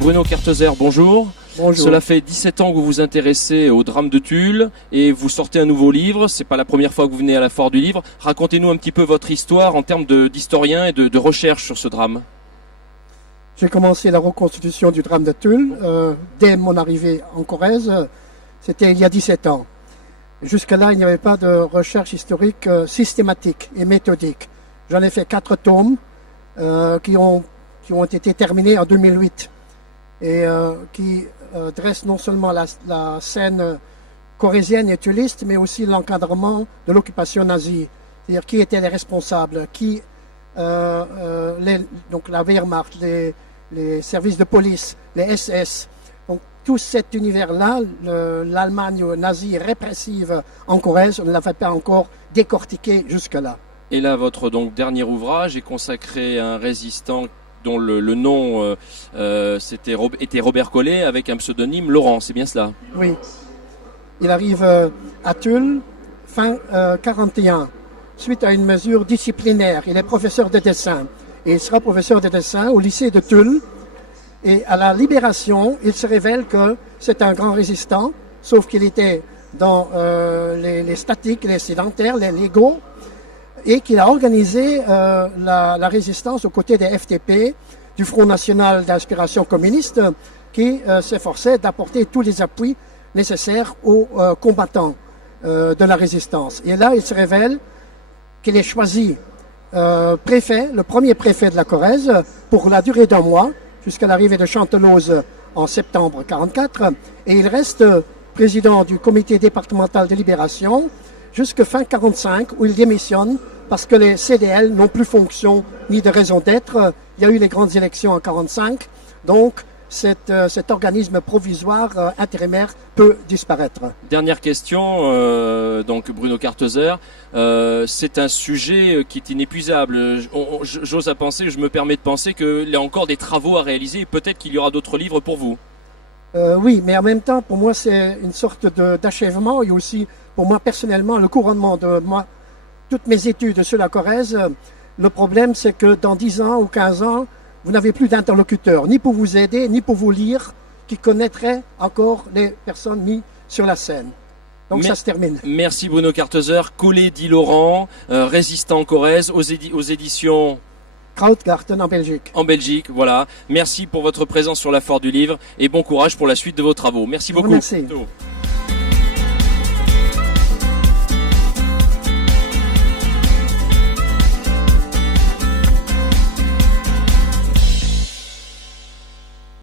Bruno Kartezer, bonjour. Bonjour. Cela fait 17 ans que vous vous intéressez au drame de Tulle et vous sortez un nouveau livre. C'est pas la première fois que vous venez à la Foire du Livre. Racontez-nous un petit peu votre histoire en termes d'historien et de recherche sur ce drame. J'ai commencé la reconstitution du drame de Tulle dès mon arrivée en Corrèze. C'était il y a 17 ans. Jusque-là, il n'y avait pas de recherche historique systématique et méthodique. J'en ai fait 4 tomes qui ont été terminés en 2008 et qui dressent non seulement la scène corrézienne et tulliste, mais aussi l'encadrement de l'occupation nazie. C'est-à-dire qui étaient les responsables, donc la Wehrmacht, les services de police, les SS. Donc tout cet univers-là, l'Allemagne nazie répressive en Corrèze, on ne l'avait pas encore décortiqué jusque-là. Et là, votre dernier ouvrage est consacré à un résistant dont le nom était Robert Collet avec un pseudonyme Laurent, c'est bien cela? Oui. Il arrive à Tulle fin 41, suite à une mesure disciplinaire. Il est professeur de dessin et il sera professeur de dessin au lycée de Tulle. Et à la Libération, il se révèle que c'est un grand résistant, sauf qu'il était dans les statiques, les sédentaires, les légaux, et qu'il a organisé la résistance aux côtés des FTP, du Front National d'inspiration communiste, qui s'efforçait d'apporter tous les appuis nécessaires aux combattants de la résistance. Et là, il se révèle qu'il est choisi préfet, le premier préfet de la Corrèze, pour la durée d'1 mois, jusqu'à l'arrivée de Chanteloz en septembre 1944, et il reste président du comité départemental de libération jusqu'à fin 1945, où il démissionne parce que les CDL n'ont plus fonction ni de raison d'être. Il y a eu les grandes élections en 1945, donc cet organisme provisoire intérimaire peut disparaître. Dernière question, donc Bruno Kartezer, c'est un sujet qui est inépuisable. J'ose à penser, je me permets de penser qu'il y a encore des travaux à réaliser et peut-être qu'il y aura d'autres livres pour vous. Oui, mais en même temps, pour moi, c'est une sorte d'achèvement et aussi, pour moi personnellement, le couronnement de toutes mes études sur la Corrèze. Le problème, c'est que dans 10 ans ou 15 ans, vous n'avez plus d'interlocuteurs, ni pour vous aider, ni pour vous lire, qui connaîtraient encore les personnes mises sur la scène. Donc ça se termine. Merci Bruno Kartezer. Collet dit Laurent, résistant en Corrèze, aux éditions Krautgarten en Belgique. En Belgique, voilà. Merci pour votre présence sur la Foire du Livre et bon courage pour la suite de vos travaux. Merci beaucoup. Merci.